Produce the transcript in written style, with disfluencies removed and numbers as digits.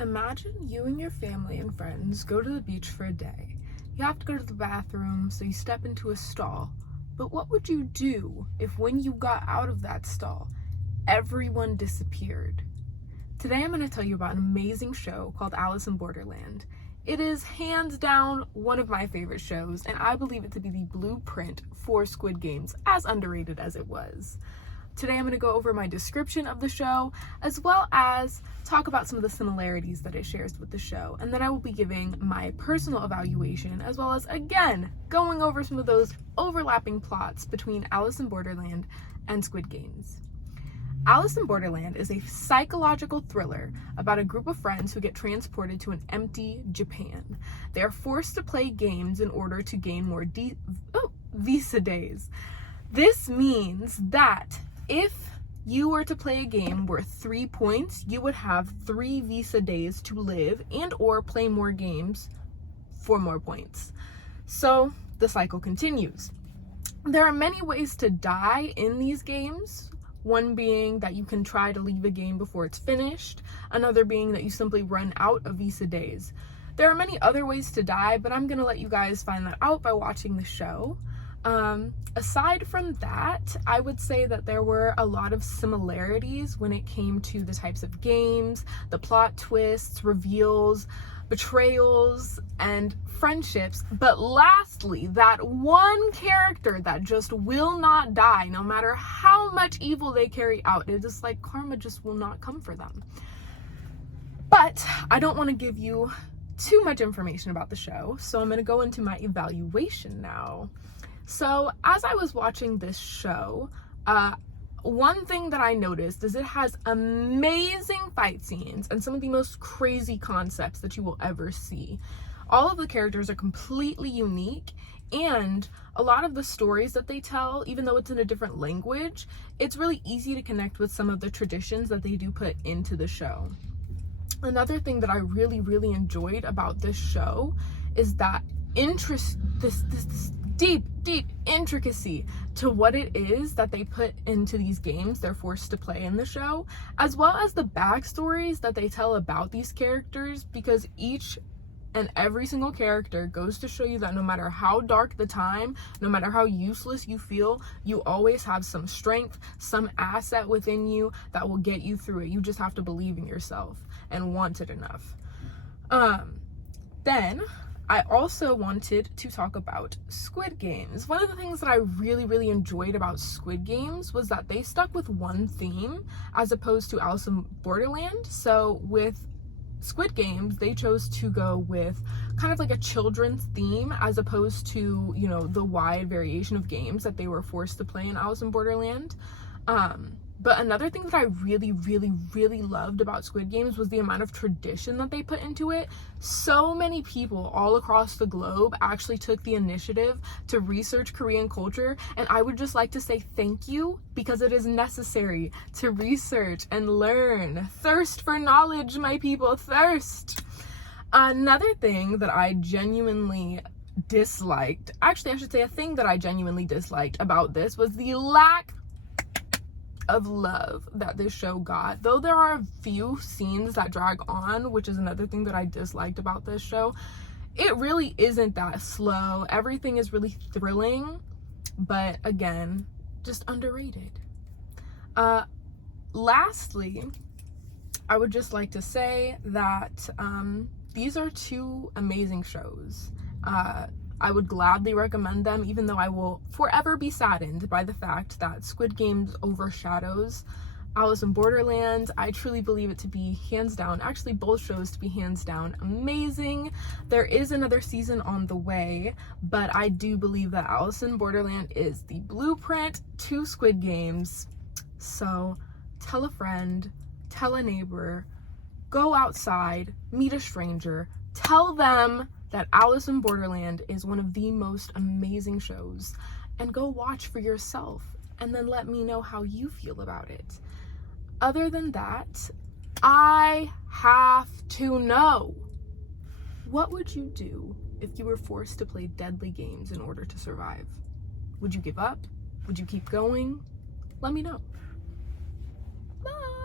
Imagine you and your family and friends go to the beach for a day. You have to go to the bathroom, so you step into a stall. But what would you do if when you got out of that stall, everyone disappeared? Today I'm going to tell you about an amazing show called Alice in Borderland. It is hands down one of my favorite shows, and I believe it to be the blueprint for Squid Games, as underrated as it was. Today I'm going to go over my description of the show, as well as talk about some of the similarities that it shares with the show, and then I will be giving my personal evaluation, as well as, again, going over some of those overlapping plots between Alice in Borderland and Squid Games. Alice in Borderland is a psychological thriller about a group of friends who get transported to an empty Japan. They are forced to play games in order to gain more visa days. This means that if you were to play a game worth 3 points, you would have 3 visa days to live and or play more games for more points. So the cycle continues. There are many ways to die in these games. One being that you can try to leave a game before it's finished. Another being that you simply run out of visa days. There are many other ways to die, but I'm going to let you guys find that out by watching the show. Aside from that, I would say that there were a lot of similarities when it came to the types of games, the plot twists, reveals, betrayals, and friendships. But lastly, that one character that just will not die, no matter how much evil they carry out. It is like karma just will not come for them. But I don't want to give you too much information about the show, so I'm going to go into my evaluation now. So as I was watching this show, one thing that I noticed is it has amazing fight scenes and some of the most crazy concepts that you will ever see. All of the characters are completely unique, and a lot of the stories that they tell, even though it's in a different language, it's really easy to connect with some of the traditions that they do put into the show. Another thing that I really enjoyed about this show is that this deep intricacy to what it is that they put into these games they're forced to play in the show, as well as the backstories that they tell about these characters, because each and every single character goes to show you that no matter how dark the time, no matter how useless you feel, you always have some strength, some asset within you that will get you through it. You just have to believe in yourself and want it enough. Then I also wanted to talk about Squid Games. One of the things that I really enjoyed about Squid Games was that they stuck with one theme as opposed to Alice in Borderland. So with Squid Games, they chose to go with kind of like a children's theme as opposed to, you know, the wide variation of games that they were forced to play in Alice in Borderland. But another thing that I really loved about Squid Games was the amount of tradition that they put into it. So many people all across the globe actually took the initiative to research Korean culture, and I would just like to say thank you, because it is necessary to research and learn. Thirst for knowledge, my people, thirst. Another thing that I genuinely disliked, actually I should say a thing that I genuinely disliked about this, was the lack of love that this show got. Though there are a few scenes that drag on, which is another thing that I disliked about this show, it really isn't that slow. Everything is really thrilling, but again, just underrated. Lastly, I would just like to say that these are 2 amazing shows. I would gladly recommend them, even though I will forever be saddened by the fact that Squid Games overshadows Alice in Borderland. I truly believe it to be hands down, actually both shows to be hands down amazing. There is another season on the way, but I do believe that Alice in Borderland is the blueprint to Squid Games. So tell a friend, tell a neighbor, go outside, meet a stranger, tell them that Alice in Borderland is one of the most amazing shows, and go watch for yourself and then let me know how you feel about it. Other than that, I have to know, what would you do if you were forced to play deadly games in order to survive? Would you give up? Would you keep going? Let me know. Bye.